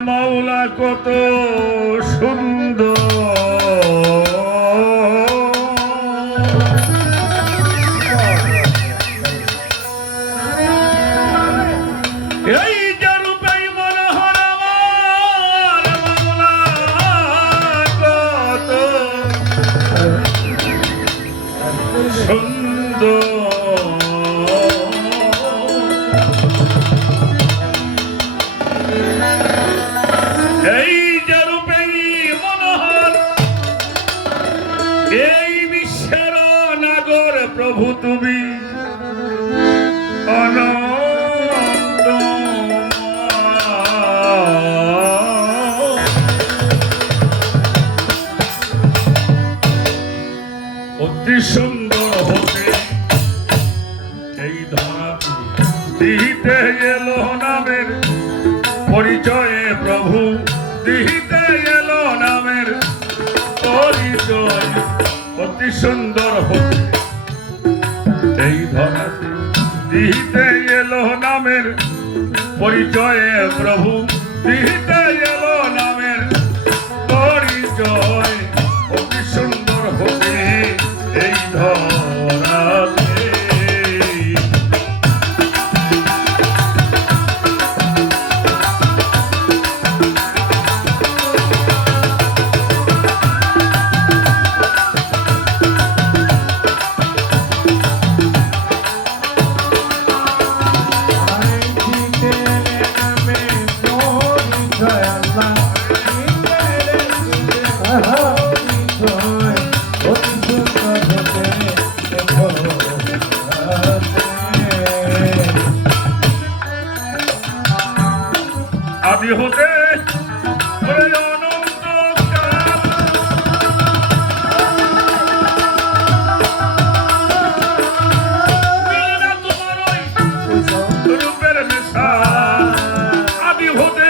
মাওলা কত সুন্দর, এই যে রূপে মনোহর আমার মাওলা কত সুন্দর। এই বিশ্বের নাগর প্রভু তুমি অনন্ত, অতি সুন্দর হতে এই ধরাতে দিতে এলো নামের পরিচয়ে প্রভু, দিতে এলো নামের পরিচয়। অতি সুন্দর হতে এই ধরাতে দিতে এলো নামের পরিচয়ে প্রভু, দিতে এলো নামের পরিচয়। অতি সুন্দর হতে এই ধরাতে আদি হতে অনন্ত রূপের নেশা, আদি হতে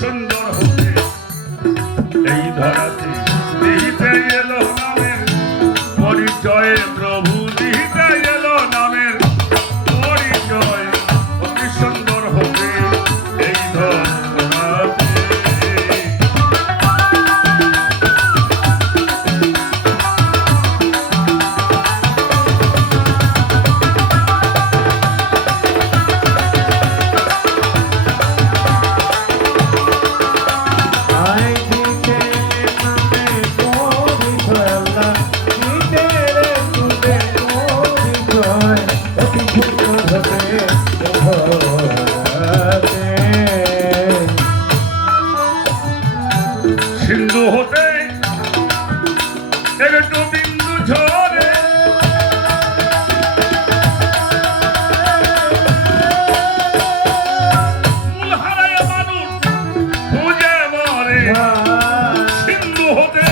সুন্দর হতে এই ধরাতে দিতে এলো নামের পরিচয়ে প্রভু, দিতে এলো নামের পরিচয়। অতি সুন্দর হতে এই ধরাতে সিন্ধু হতে একটু বিন্দু ঝরে, মূল হারায় মানুষ খুঁজে মরে। সিন্ধু হতে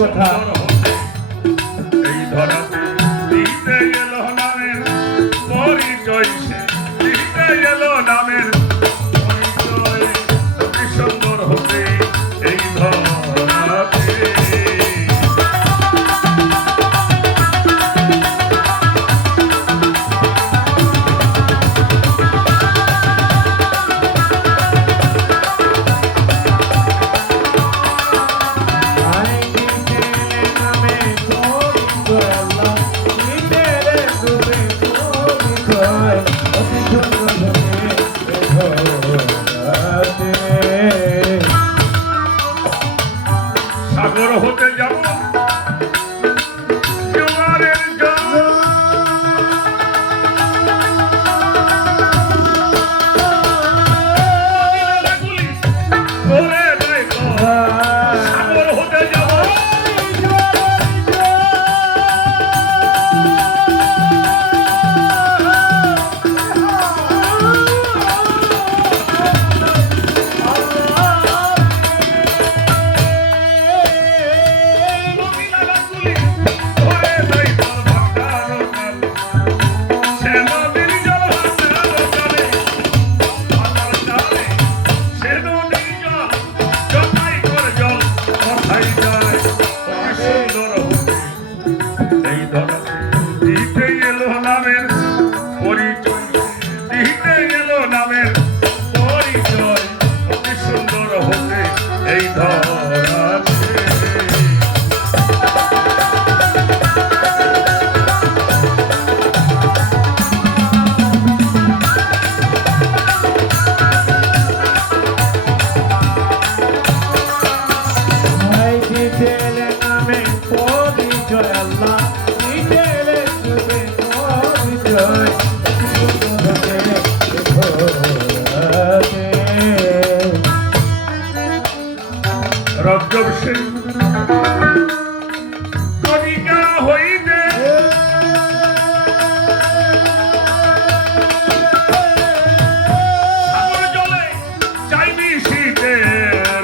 কথা এই ধরাতে দিতে এলো নামের পরিচয়, দিতে এলো নামের পরিচয়। অতি সুন্দর হতে এই ধরাতে পরিচয় অতি সুন্দর ধরাতে। সাগর হতে যাব জোয়ারের জল করে দেয় তো। সাগর হতে যাব এই ধরাতে হাই দিতেলে নামে পরিচয় আল্লাহ দিতেলে তুমি পরিচয় অতি সুন্দর ধরাতে। রজব সিং কণিকা হইতে সাগর জলে চাইবি শীতে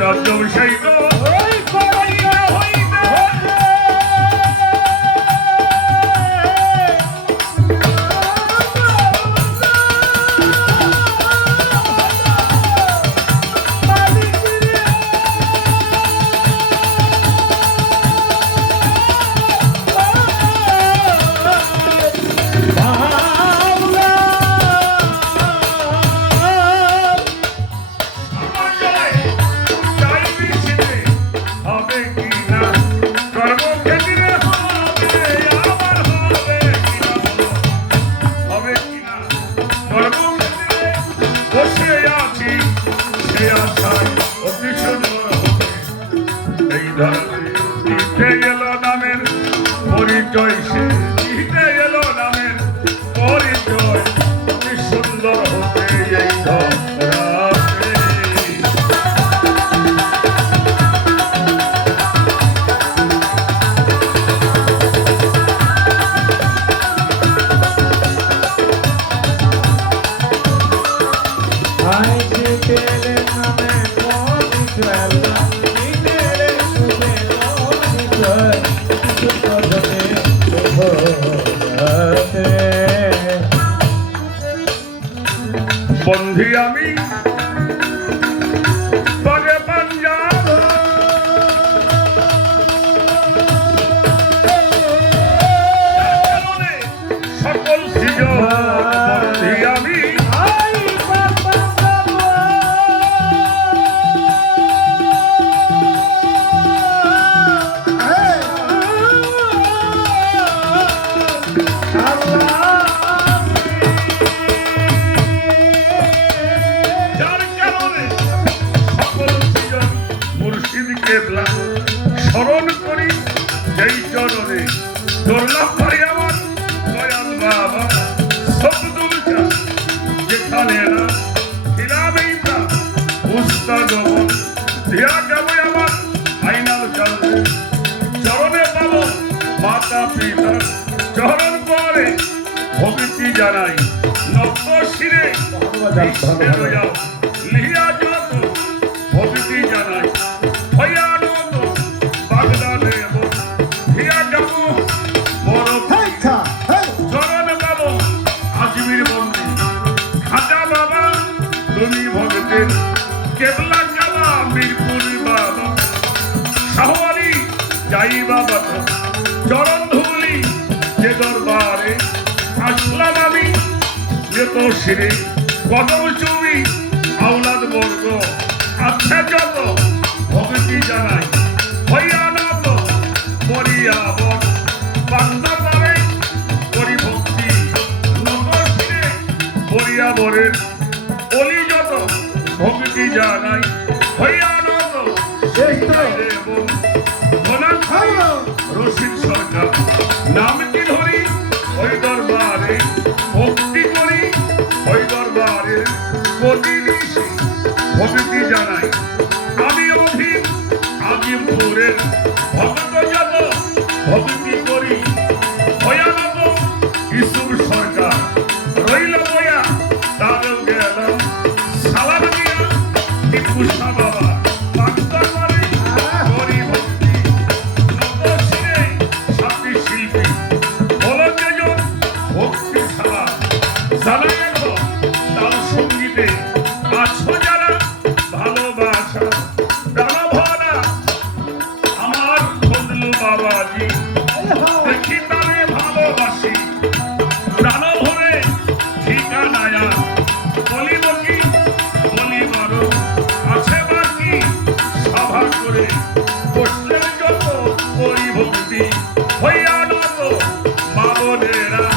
রজব সিং কণিকা হইতে সাগর জলে চাইবি শীতে হবে কিনা কর্মক্ষেত্রে হবে আবার হবে কিনা কর্মক্ষেত্রে বসে আছি সে আশায় অতি সুন্দর হবে এই ধরনের দিতে গেল নামের পরিচয় সে দিতে গেল নামের পরিচয় অতি সুন্দর হবে এই ধরাতে হাই দিতেলে নামে পরিচয় আল্লাহ দিতেলে তুমি পরিচয় অতি সুন্দর ধরাতে। বন্ধি আমি বাগে পাঞ্জাব সকল সৃজন বন্ধি আমি হাই বাবা যার কারণে সকল সৃজন মুর্শিদ কেবলা স্মরণ করি যেই চরণে দুর্লভ করি আমার দয়াল বাবা সবদুল চা যেখানে না খিলাবেই না উস্তাদ দিয়া যাবে আমার ফাইনাল চলবে চরণে পাবো মাতা পিতা চরণ পরে ভক্তি জানাই নব্য শিরে লিয়া যত ভক্তি জানাই ভয়ানত বাগদা দেব হিয়া যাব বড় চরণ পাবো আজমির বন্দি খাজা বাবা তুমি ভগতের কেবলা জালা মিরপুর বাবা শাহওয়ালি যাই বাবা চরণ ধুলি যে দরবারে আসলাম আমি যে তো শিরে কদম চুমি আওলাদ বর্গ আচ্ছা যত ভক্তি জানাই ভয়ানত পরিয়াবর বান্দা পারে করি ভক্তি নব শিরে বরাবরের অলি যত ভক্তি জানাই হইয়া নত এবং রশিদ সরকার নামটি ধরি ওই দরবারে ভক্তি করি ওই দরবারে প্রতিদিশি ভক্তি জানাই আমি অধীন আজিমপুরের ভক্ত যত ভক্তি করি ভয়ানত ইসুর সরকার রইল বয়া তারও গেল সালাম দিয়া টিপু শাহ বাবা পাক্তা করে করি ভক্তি নবশিরে সাথী শিল্পী বলো যেজন ভক্তি ছাড়া জানা গেল তার সঙ্গীতে আছো যারা ভালোবাসা ডানা ভরা আমার ফজলু বাবাজি দেখি তারে ভালোবাসি প্রাণ ভরে ঠিকানায়া বলিব কি বলিবার আছে বাকি সভা করে বসলেন যত করি ভক্তি হইয়া নত মা বোনেরা